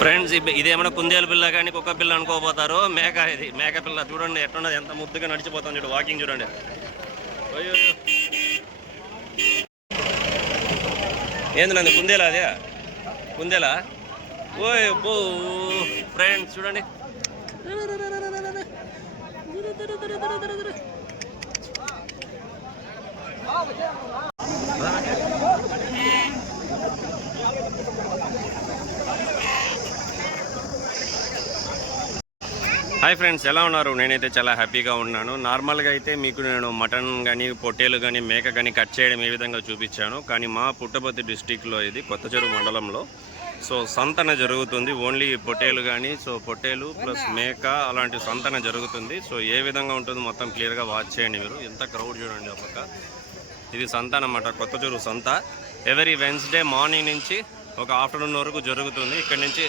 Friends ఇదేమైనా కుందేలు పిల్ల కానీ కుక్క పిల్ల అనుకోపోతారు మేక ఇది మేక పిల్ల చూడండి ఎట్లున్నది ఎంత ముద్దుగా నడిచిపోతుంది చూడు వాకింగ్ చూడండి. అయ్యో. ఏంది కుందేలా అదే? కుందేలా? ఓయ్ బో ఫ్రెండ్స్ చూడండి. హాయ్ ఫ్రెండ్స్ ఎలా ఉన్నారు? నేనైతే చాలా హ్యాపీగా ఉన్నాను. నార్మల్గా అయితే మీకు నేను మటన్ కానీ పొట్టేలు కానీ మేక కానీ కట్ చేయడం ఏ విధంగా చూపించాను. కానీ మా పుట్టపర్తి డిస్టిక్లో ఇది కొత్త చెరువు మండలంలో. సో సంతన జరుగుతుంది. ఓన్లీ పొట్టేలు కానీ సో పొట్టేలు ప్లస్ మేక అలాంటి సంతన జరుగుతుంది. సో ఏ విధంగా ఉంటుంది మొత్తం క్లియర్గా వాచ్ చేయండి మీరు. ఎంత క్రౌడ్ చూడండి ఒక ఇది సంత అన్నమాట కొత్త చెరువు సంత. ఎవరీ వెన్స్డే మార్నింగ్ నుంచి ఒక ఆఫ్టర్నూన్ వరకు జరుగుతుంది. ఇక్కడ నుంచి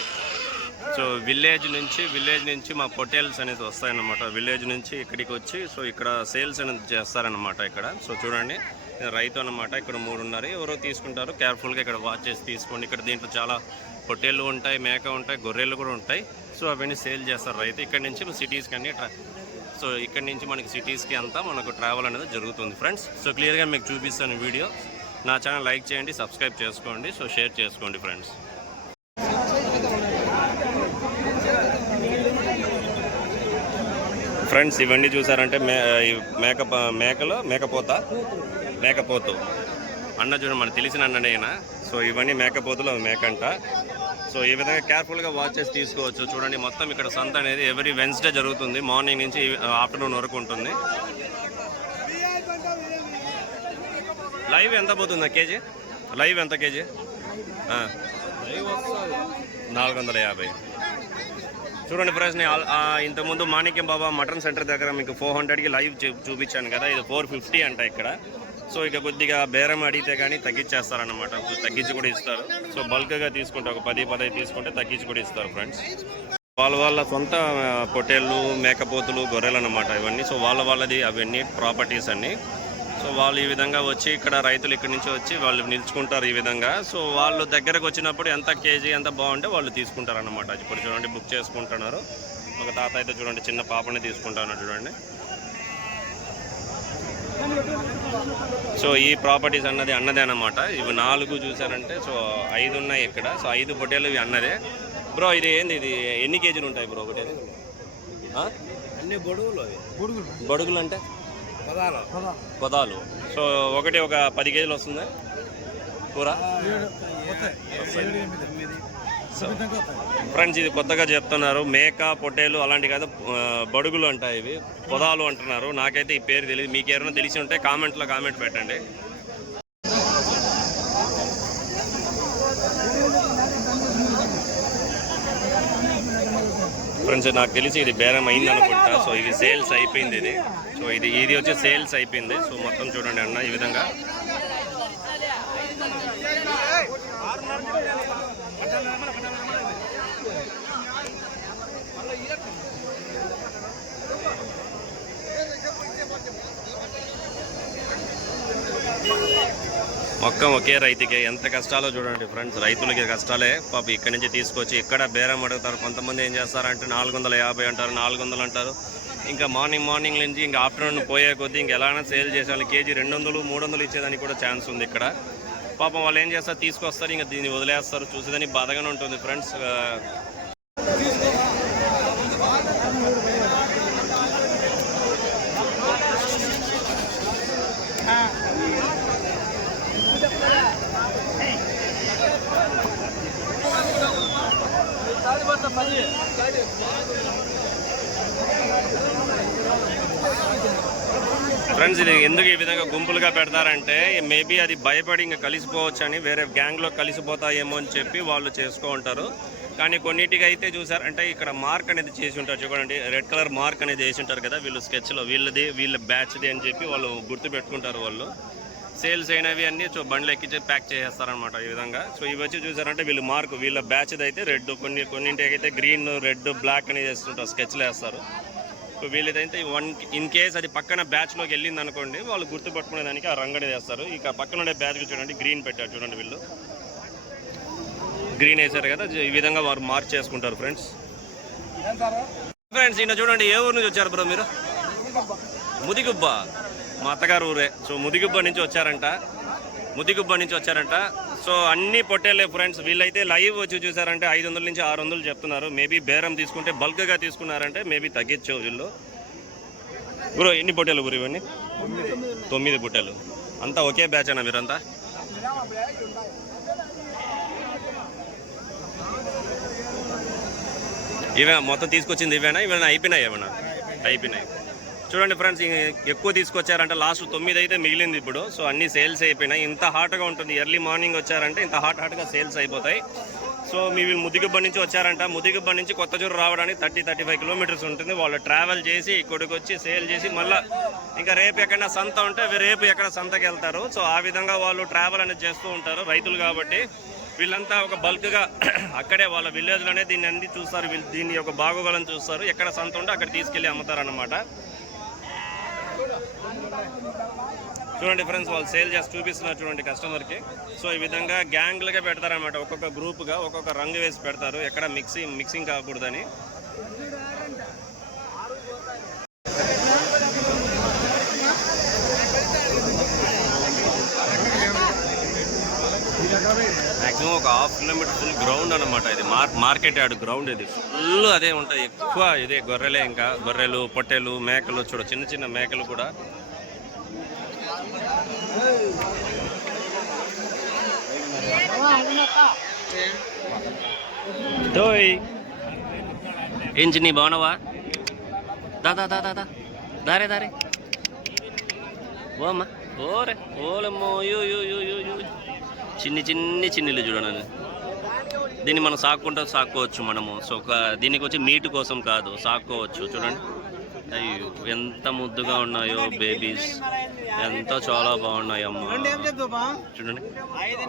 సో విలేజ్ నుంచి విలేజ్ నుంచి మా పొటేల్స్ అనేది వస్తాయన్నమాట. విలేజ్ నుంచి ఇక్కడికి వచ్చి సో ఇక్కడ సేల్స్ అనేది చేస్తారన్నమాట ఇక్కడ. సో చూడండి రైతు అన్నమాట. ఇక్కడ మూడు ఉన్నారు ఎవరో తీసుకుంటారు. కేర్ఫుల్గా ఇక్కడ వాచ్ చేసి తీసుకోండి. ఇక్కడ దీంట్లో చాలా పొట్టేళ్ళు ఉంటాయి మేక ఉంటాయి గొర్రెలు కూడా ఉంటాయి. సో అవన్నీ సేల్ చేస్తారు రైతు. ఇక్కడ నుంచి సిటీస్కి అన్ని సో ఇక్కడ నుంచి మనకి సిటీస్కి అంతా మనకు ట్రావెల్ అనేది జరుగుతుంది ఫ్రెండ్స్. సో క్లియర్గా మీకు చూపిస్తాను వీడియో. నా ఛానల్ లైక్ చేయండి సబ్స్క్రైబ్ చేసుకోండి. సో షేర్ చేసుకోండి ఫ్రెండ్స్. ఫ్రెండ్స్ ఇవన్నీ చూసారంటే మే మేక మేకలు మేకపోత మేకపోతు. అన్న చూడండి మనకు తెలిసిన అన్ననే ఈయన. సో ఇవన్నీ మేకపోతులు మేకంట. సో ఈ విధంగా కేర్ఫుల్గా వాచ్ చేసి తీసుకోవచ్చు. చూడండి మొత్తం ఇక్కడ సంత అనేది ఎవ్రీ వెన్స్డే జరుగుతుంది. మార్నింగ్ నుంచి ఆఫ్టర్నూన్ వరకు ఉంటుంది. లైవ్ ఎంత పోతుందా కేజీ? లైవ్ ఎంత కేజీ? నాలుగు వందల యాభై. చూడండి ఫ్రెండ్స్ నేను ఇంతకుముందు మాణిక్యం బాబా మటన్ సెంటర్ దగ్గర మీకు ఫోర్ హండ్రెడ్కి లైవ్ చూపించాను కదా ఇది ఫోర్ ఫిఫ్టీ అంట ఇక్కడ. సో ఇక కొద్దిగా బేరం అడిగితే కానీ తగ్గించేస్తారనమాట తగ్గించి కూడా ఇస్తారు. సో బల్క్గా తీసుకుంటే ఒక పది పదహైదు తీసుకుంటే తగ్గించి కూడా ఇస్తారు ఫ్రెండ్స్ వాళ్ళ వాళ్ళ సొంత పొట్టేళ్ళు మేకపోతులు గొర్రెలు అన్నమాట ఇవన్నీ. సో వాళ్ళ వాళ్ళది అవన్నీ ప్రాపర్టీస్ అన్నీ. సో వాళ్ళు ఈ విధంగా వచ్చి ఇక్కడ రైతులు ఇక్కడి నుంచి వచ్చి వాళ్ళు నిలుచుకుంటారు ఈ విధంగా. సో వాళ్ళు దగ్గరకు వచ్చినప్పుడు ఎంత కేజీ ఎంత బాగుంటే వాళ్ళు తీసుకుంటారు అన్నమాట ఇప్పుడు చూడండి బుక్ చేసుకుంటున్నారు. ఒక తాత అయితే చూడండి చిన్న పాపని తీసుకుంటాను చూడండి. సో ఈ ప్రాపర్టీస్ అన్నది అన్నదే అన్నమాట. ఇవి నాలుగు చూసారంటే సో ఐదు ఉన్నాయి ఇక్కడ. సో ఐదు పొట్టేలు ఇవి అన్నదే. బ్రో ఇది ఏంది? ఇది ఎన్ని కేజీలు ఉంటాయి బ్రో ఒకటి ఆ? అన్ని గొడుగులు అవి. బడుగులు అంటే? పదాలు. సో ఒకటి ఒక పది కేజీలు వస్తుందా? కూర? ఫ్రెండ్స్ ఇది కొత్తగా చెప్తున్నారు. మేక పొట్టేలు అలాంటి కాదు బడుగులు అంటాయి ఇవి. పొదాలు అంటున్నారు. నాకైతే ఈ పేరు తెలియదు మీకు ఎవరైనా తెలిసి ఉంటే కామెంట్లో కామెంట్ పెట్టండి. ఫ్రెండ్స్ నాకు తెలిసి ఇది బేరం అయింది అనుకుంటా. సో ఇది సేల్స్ అయిపోయింది ఇది. సో ఇది ఇది వచ్చి సేల్స్ అయిపోయింది. సో మొత్తం చూడండి అన్న ఈ విధంగా మొత్తం ఒకే రైతుకి ఎంత కష్టాలో చూడండి ఫ్రెండ్స్ రైతులకి కష్టాలే. పాప ఇక్కడి నుంచి తీసుకొచ్చి ఇక్కడ బేరం అడుగుతారు కొంతమంది ఏం చేస్తారంటే నాలుగు వందల యాభై అంటారు నాలుగు వందలు అంటారు. ఇంకా మార్నింగ్ మార్నింగ్ నుంచి ఇంకా ఆఫ్టర్నూన్ పోయే కొద్దీ ఇంకా ఎలాగైనా సేల్ చేసేవాళ్ళు కేజీ రెండు వందలు మూడు వందలు ఇచ్చేదానికి కూడా ఛాన్స్ ఉంది ఇక్కడ. పాపం వాళ్ళు ఏం చేస్తారు? తీసుకొస్తారు ఇంకా దీన్ని వదిలేస్తారు. చూసేదానికి బాధగానే ఉంటుంది ఫ్రెండ్స్. ఫ్రెండ్స్ ఇది ఎందుకు ఈ విధంగా గుంపులుగా పెడతారంటే మేబీ అది భయపడి ఇంకా కలిసిపోవచ్చు అని వేరే గ్యాంగ్లో కలిసిపోతాయేమో అని చెప్పి వాళ్ళు చేసుకో ఉంటారు. కానీ కొన్నిటికి అయితే చూసారంటే ఇక్కడ మార్క్ అనేది చేసి ఉంటారు చూడండి రెడ్ కలర్ మార్క్ అనేది వేసి ఉంటారు కదా వీళ్ళు స్కెచ్లో వీళ్ళది వీళ్ళ బ్యాచ్ది అని చెప్పి వాళ్ళు గుర్తు పెట్టుకుంటారు వాళ్ళు. సేల్స్ అయినవి అన్నీ సో బండ్లు ఎక్కించి ప్యాక్ చేసేస్తారనమాట ఈ విధంగా. సో ఇవి వచ్చి చూసారంటే వీళ్ళు మార్క్ వీళ్ళ బ్యాచ్ది అయితే రెడ్ కొన్ని కొన్నింటికి అయితే గ్రీన్ రెడ్ బ్లాక్ అనేది వేస్తుంటారు స్కెచ్లు వేస్తారు. సో వీళ్ళదైతే వన్ ఇన్ కేస్ అది పక్కన బ్యాచ్లోకి వెళ్ళింది అనుకోండి వాళ్ళు గుర్తుపట్టుకునే దానికి ఆ రంగు అనేది వేస్తారు. ఇక పక్కన ఉండే బ్యాచ్కి చూడండి గ్రీన్ పెట్టారు చూడండి వీళ్ళు. గ్రీన్ వేసారు కదా ఈ విధంగా వారు మార్క్ చేసుకుంటారు ఫ్రెండ్స్. ఫ్రెండ్స్ ఈయన చూడండి ఏ ఊరు నుంచి వచ్చారు బ్రో మీరు? ముదిగుబ్బ. మా అత్తగారు ఊరే. సో ముదిగుబ్బ నుంచి వచ్చారంట. ముదిగుబ్బ నుంచి వచ్చారంట. సో అన్ని పొట్టేలే ఫ్రెండ్స్ వీళ్ళైతే లైవ్ వచ్చి చూసారంటే ఐదు వందల నుంచి ఆరు వందలు చెప్తున్నారు. మేబీ బేరం తీసుకుంటే బల్క్గా తీసుకున్నారంటే మేబీ తగ్గించు వీళ్ళు. బ్రో ఎన్ని పొట్టేలు బ్రో ఇవన్నీ? తొమ్మిది పొట్టేలు అంతా ఒకే బ్యాచ్ అన్న మీరంతా? ఇవే మొత్తం తీసుకొచ్చింది ఇవేనా? ఇవేనా అయిపోయినాయి ఏమైనా అయిపోయినాయి. చూడండి ఫ్రెండ్స్ ఎక్కువ తీసుకొచ్చారంటే లాస్ట్ తొమ్మిది అయితే మిగిలింది ఇప్పుడు. సో అన్ని సేల్స్ అయిపోయినాయి. ఇంత హాట్గా ఉంటుంది. ఎర్లీ మార్నింగ్ వచ్చారంటే ఇంత హాట్ హాట్గా సేల్స్ అయిపోతాయి. సో మీ వీళ్ళు నుంచి వచ్చారంట. ముదిగుబ్బ నుంచి కొత్త చూరు రావడానికి థర్టీ థర్టీ ఫైవ్ కిలోమీటర్స్ ఉంటుంది. వాళ్ళు ట్రావెల్ చేసి ఇక్కడికి వచ్చి సేల్ చేసి మళ్ళీ ఇంకా రేపు ఎక్కడైనా సంత ఉంటే రేపు ఎక్కడ సంతకి వెళ్తారు. సో ఆ విధంగా వాళ్ళు ట్రావెల్ అనేది చేస్తూ ఉంటారు రైతులు కాబట్టి. వీళ్ళంతా ఒక బల్క్గా అక్కడే వాళ్ళ విలేజ్లోనే దీన్ని అన్ని చూస్తారు. వీళ్ళు దీన్ని ఒక బాగోగులను చూస్తారు. ఎక్కడ సంత ఉంటే అక్కడ తీసుకెళ్ళి అమ్ముతారు అన్నమాట చూడండి ఫ్రెండ్స్ వాళ్ళు సేల్ చేసి చూపిస్తున్నారు చూడండి కస్టమర్కి సో ఈ విధంగా గ్యాంగ్లుగా పెడతారనమాట ఒక్కొక్క గ్రూప్గా ఒక్కొక్క రంగు వేసి పెడతారు. ఎక్కడ మిక్సింగ్ మిక్సింగ్ కాకూడదని మాక్సిమం ఒక హాఫ్ కిలోమీటర్ ఫుల్ గ్రౌండ్ అనమాట ఇది. మార్ మార్కెట్ యార్డ్ గ్రౌండ్ ఇది. ఫుల్ అదే ఉంటాయి. ఎక్కువ ఇదే గొర్రెలే ఇంకా. గొర్రెలు పొట్టెలు మేకలు చూడ. చిన్న చిన్న మేకలు కూడా. ఏం చిన్ని బాగున్నావా దా దా దా దారే దారే. ఓ అమ్మా. ఓరే ఓలమ్మో. యో యో యో యో యో చిన్ని చిన్ని చిన్నిలు చూడండి. దీన్ని మనం సాక్కుంటూ సాక్కోవచ్చు మనము. సో ఒక దీనికి వచ్చి మీట్ కోసం కాదు సాక్కోవచ్చు. చూడండి. అయ్యో ఎంత ముద్దుగా ఉన్నాయో బేబీస్. ఎంతో చాలా బాగున్నాయి అమ్మా. చూడండి.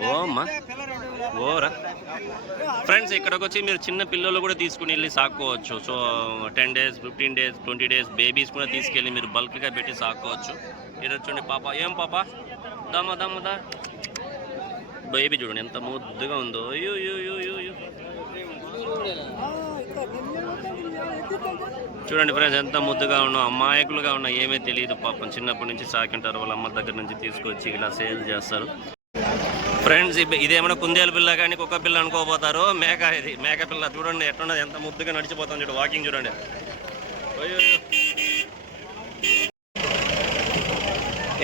ఓ అమ్మా. ఓరా. ఫ్రెండ్స్ ఇక్కడికి వచ్చి మీరు చిన్న పిల్లలు కూడా తీసుకుని వెళ్ళి సాక్కోవచ్చు. So ten days fifteen days twenty days babies కూడా తీసుకెళ్ళి మీరు బల్క్గా పెట్టి సాక్కోవచ్చు. ఇది చూడండి పాప. ఏం పాప? దమ్మ దమ్మ దా. బేబీ చూడండి ఎంత ముద్దుగా ఉందో. అయ్యో చూడండి ఫ్రెండ్స్ ఎంత ముద్దుగా ఉన్నా అమాయకులుగా ఉన్నా ఏమీ తెలియదు పాపం. చిన్నప్పటి నుంచి సాకింటారు వాళ్ళ అమ్మ దగ్గర నుంచి తీసుకొచ్చి ఇలా సేల్ చేస్తారు. ఫ్రెండ్స్ ఇదేమైనా కుందేలు పిల్ల కానీ కుక్క పిల్ల అనుకోపోతారు మేక ఇది మేక పిల్ల చూడండి ఎట్టున్నది ఎంత ముద్దుగా నడిచిపోతాం చూడు వాకింగ్ చూడండి. అయ్యో.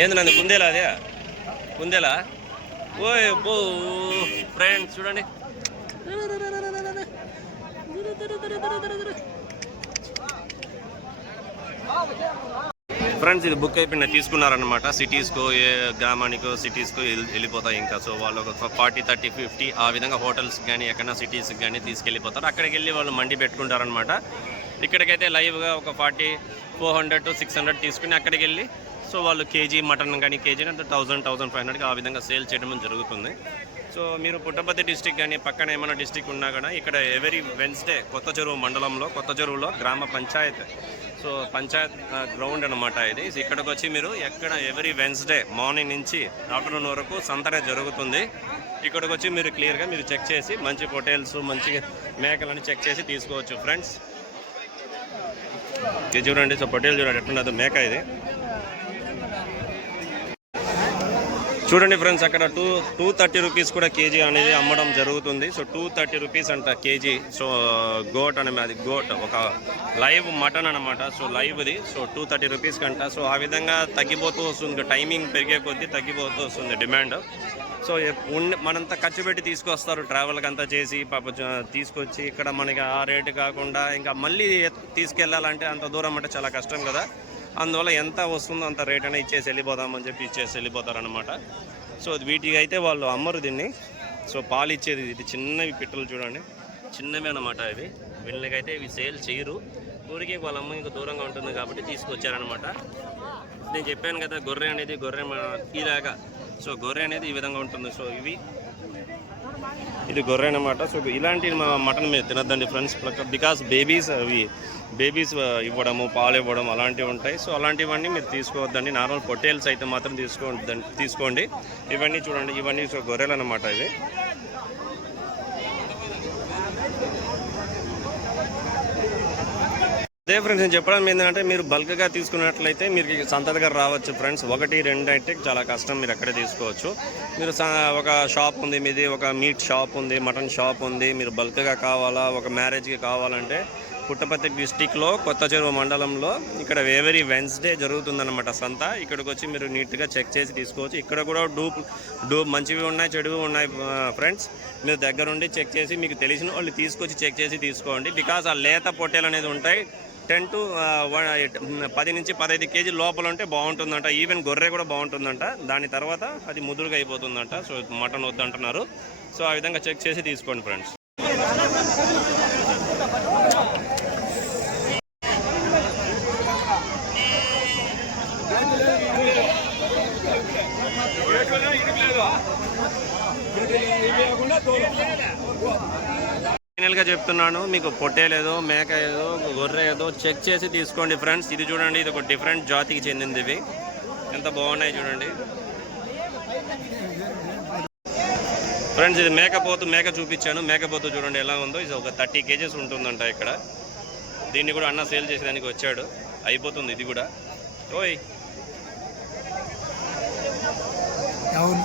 ఏంది నన్ను కుందేలా అదే? కుందేలా? ఓయ్ బో ఫ్రెండ్స్ చూడండి. ఫ్రెండ్స్ ఇది బుక్ అయిపోయిన తీసుకున్నారనమాట సిటీస్కో ఏ గ్రామానికో సిటీస్కో వెళ్ళిపోతాయి ఇంకా. సో వాళ్ళు ఒక ఫార్టీ థర్టీ ఫిఫ్టీ ఆ విధంగా హోటల్స్ కానీ ఎక్కడైనా సిటీస్కి కానీ తీసుకెళ్ళిపోతారు. అక్కడికి వెళ్ళి వాళ్ళు మండి పెట్టుకుంటారనమాట ఇక్కడికైతే లైవ్గా ఒక forty four hundred to six hundred తీసుకుని అక్కడికి వెళ్ళి సో వాళ్ళు కేజీ మటన్ కానీ కేజీ అంటే థౌసండ్ థౌసండ్ ఫైవ్ హండ్రెడ్కి ఆ విధంగా సేల్ చేయడం జరుగుతుంది. సో మీరు పుట్టపర్తి డిస్టిక్ కానీ పక్కన ఏమైనా డిస్టిక్ ఉన్నా కూడా ఇక్కడ ఎవరీ వెన్స్డే కొత్త చెరువు మండలంలో కొత్త చెరువులో గ్రామ పంచాయత్. సో పంచాయత్ గ్రౌండ్ అనమాట ఇది. సో ఇక్కడికి వచ్చి మీరు ఎక్కడ ఎవరీ వెన్స్డే మార్నింగ్ నుంచి ఆఫ్టర్నూన్ వరకు సంతనే జరుగుతుంది. ఇక్కడికి వచ్చి మీరు క్లియర్గా మీరు చెక్ చేసి మంచి పొటేల్స్ మంచి మేకలని చెక్ చేసి తీసుకోవచ్చు. ఫ్రెండ్స్ ఇది చూడండి. సో పొటేల్ చూడండి ఎట్లున్నదో మేక ఇది. చూడండి ఫ్రెండ్స్ అక్కడ టూ టూ థర్టీ రూపీస్ కూడా కేజీ అనేది అమ్మడం జరుగుతుంది. సో టూ థర్టీ రూపీస్ అంట కేజీ. సో గోట్ అనే అది గోట్ ఒక లైవ్ మటన్ అనమాట సో లైవ్ది. సో టూ థర్టీ రూపీస్ కంట. సో ఆ విధంగా తగ్గిపోతూ వస్తుంది. టైమింగ్ పెరిగే కొద్దీ తగ్గిపోతూ వస్తుంది డిమాండ్. సో మనంతా ఖర్చు పెట్టి తీసుకొస్తారు. ట్రావెల్కి అంతా చేసి పాప తీసుకొచ్చి ఇక్కడ మనకి ఆ రేటు కాకుండా ఇంకా మళ్ళీ తీసుకెళ్ళాలంటే తీసుకెళ్ళాలంటే అంత దూరం అంటే చాలా కష్టం కదా. అందువల్ల ఎంత వస్తుందో అంత రేట్ అయినా ఇచ్చేసి వెళ్ళిపోదామని చెప్పి ఇచ్చేసి వెళ్ళిపోతారనమాట సో వీటికి అయితే వాళ్ళు అమ్మరు దీన్ని. సో పాలు ఇచ్చేది ఇది. చిన్నవి పిట్టలు చూడండి. చిన్నవి అనమాట ఇవి. వీళ్ళకైతే ఇవి సేల్ చేయరు. ఊరికి వాళ్ళ అమ్మ ఇంకా దూరంగా ఉంటుంది కాబట్టి తీసుకొచ్చారనమాట నేను చెప్పాను కదా గొర్రె అనేది గొర్రె ఇలాగా సో గొర్రె అనేది ఈ విధంగా ఉంటుంది. సో ఇవి. ఇది గొర్రె అనమాట సో ఇలాంటి మా మటన్ మీరు తినద్దండి ఫ్రెండ్స్. బికాస్ బేబీస్ అవి బేబీస్ ఇవ్వడము పాలు ఇవ్వడం అలాంటివి ఉంటాయి. సో అలాంటివన్నీ మీరు తీసుకోవద్దండి. నార్మల్ పొటేల్స్ అయితే మాత్రం తీసుకో తీసుకోండి. ఇవన్నీ చూడండి ఇవన్నీ గొర్రెలు అనమాట ఇవి. అదే ఫ్రెండ్స్ నేను చెప్పడం ఏంటంటే మీరు బల్క్గా తీసుకున్నట్లయితే మీరు సంతతగా రావచ్చు ఫ్రెండ్స్. ఒకటి రెండు అయితే చాలా కష్టం మీరు అక్కడే తీసుకోవచ్చు. మీరు ఒక షాప్ ఉంది మీది ఒక మీట్ షాప్ ఉంది మటన్ షాప్ ఉంది మీరు బల్క్గా కావాలా ఒక మ్యారేజ్కి కావాలంటే పుట్టపర్తి డిస్టిక్లో కొత్త చెరువు మండలంలో ఇక్కడ ఎవరీ వెన్స్డే జరుగుతుందన్నమాట సంత. ఇక్కడికి వచ్చి మీరు నీట్గా చెక్ చేసి తీసుకోవచ్చు. ఇక్కడ కూడా డూప్ డూప్ మంచివి ఉన్నాయి చెడువి ఉన్నాయి ఫ్రెండ్స్. మీరు దగ్గరుండి చెక్ చేసి మీకు తెలిసిన వాళ్ళు తీసుకొచ్చి చెక్ చేసి తీసుకోండి. బికాస్ ఆ లేత పొట్టేలు అనేది ఉంటాయి. టెన్ టు పది నుంచి పదహైదు కేజీ లోపల ఉంటే బాగుంటుందంట. ఈవెన్ గొర్రె కూడా బాగుంటుందంట. దాని తర్వాత అది ముదురుగా అయిపోతుందంట. సో మటన్ వద్దంటున్నారు. సో ఆ విధంగా చెక్ చేసి తీసుకోండి ఫ్రెండ్స్. ఫైనల్గా చెప్తున్నాను మీకు పొట్టేలేదో మేక ఏదో గొర్రె ఏదో చెక్ చేసి తీసుకోండి ఫ్రెండ్స్. ఇది చూడండి ఇది ఒక డిఫరెంట్ జాతికి చెందింది ఇవి ఎంత బాగున్నాయి చూడండి. ఫ్రెండ్స్ ఇది మేకపోతు మేక చూపించాను. మేకపోతు చూడండి ఎలా ఉందో. ఇది ఒక థర్టీ కేజెస్ ఉంటుందంట ఇక్కడ. దీన్ని కూడా అన్న సేల్ చేసేదానికి వచ్చాడు. అయిపోతుంది ఇది కూడా. ఓయ్. అవును.